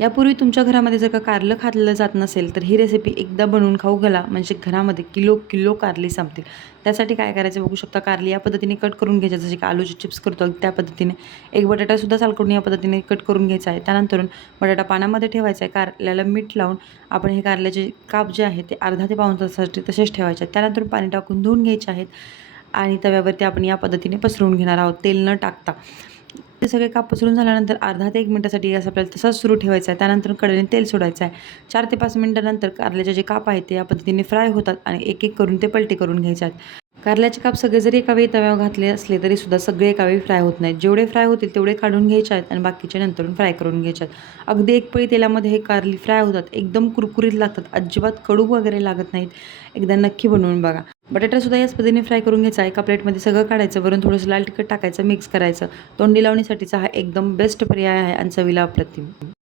यापूर्वी तुमच्या घरामध्ये जर का कारलं खाल्लं जात नसेल तर ही रेसिपी एकदा बनवून खाऊ घाला, म्हणजे घरामध्ये किलो किलो कारली संपतील. त्यासाठी काय करायचं बघू शकता. कारली या पद्धतीने कट करून घ्यायच्या, जसे की आलूचे चिप्स करतो त्या पद्धतीने. एक बटाटासुद्धा सालकडून या पद्धतीने कट करून घ्यायचा आहे. त्यानंतर बटाटा पाण्यामध्ये ठेवायचा आहे. कारल्याला मीठ लावून आपण हे कारल्याचे काप जे आहे ते अर्धा ते पाऊण तासासाठी तसेच ठेवायचे आहेत. त्यानंतर पाणी टाकून धुवून घ्यायचे आहेत आणि तव्यावरती आपण या पद्धतीने पसरवून घेणार आहोत, तेल न टाकता. ते सगळे काप पसरून झाल्यानंतर अर्धा ते 1 मिनिटासाठी गॅस आपल्याला तसाच सुरू ठेवायचा आहे. त्यानंतर कढईने तेल सोडायचं आहे. 4 ते 5 मिनिटानंतर कारल्याचे जे काप आहेत ते या पद्धतीने फ्राय होतात आणि एक एक करून ते पलटी करून घ्यायचे आहेत. कारल्याचे काप सगळे जरी एका वेळी तव्यावर घातले असले तरी सुद्धा सगळे एका वेळी फ्राय होत नाहीत. जेवढे फ्राय होतील तेवढे काढून घ्यायचे आहेत आणि बाकीचे नंतरून फ्राय करून घ्यायचे आहेत. अगदी एक पळी तेलामध्ये हे कारली फ्राय होतात. एकदम कुरकुरीत लागतात. अजिबात कडू वगैरे लागत नाहीत. एकदा नक्की बनवून बघा. बटाटासुद्धा याच पद्धतीने फ्राय करून घ्यायचा. एका प्लेटमध्ये सगळं काढायचं. वरून थोडंसं लाल तिखट टाकायचं, मिक्स करायचं. तोंडी लावणीसाठीचा हा एकदम बेस्ट पर्याय आहे आणि चवीला अप्रतिम.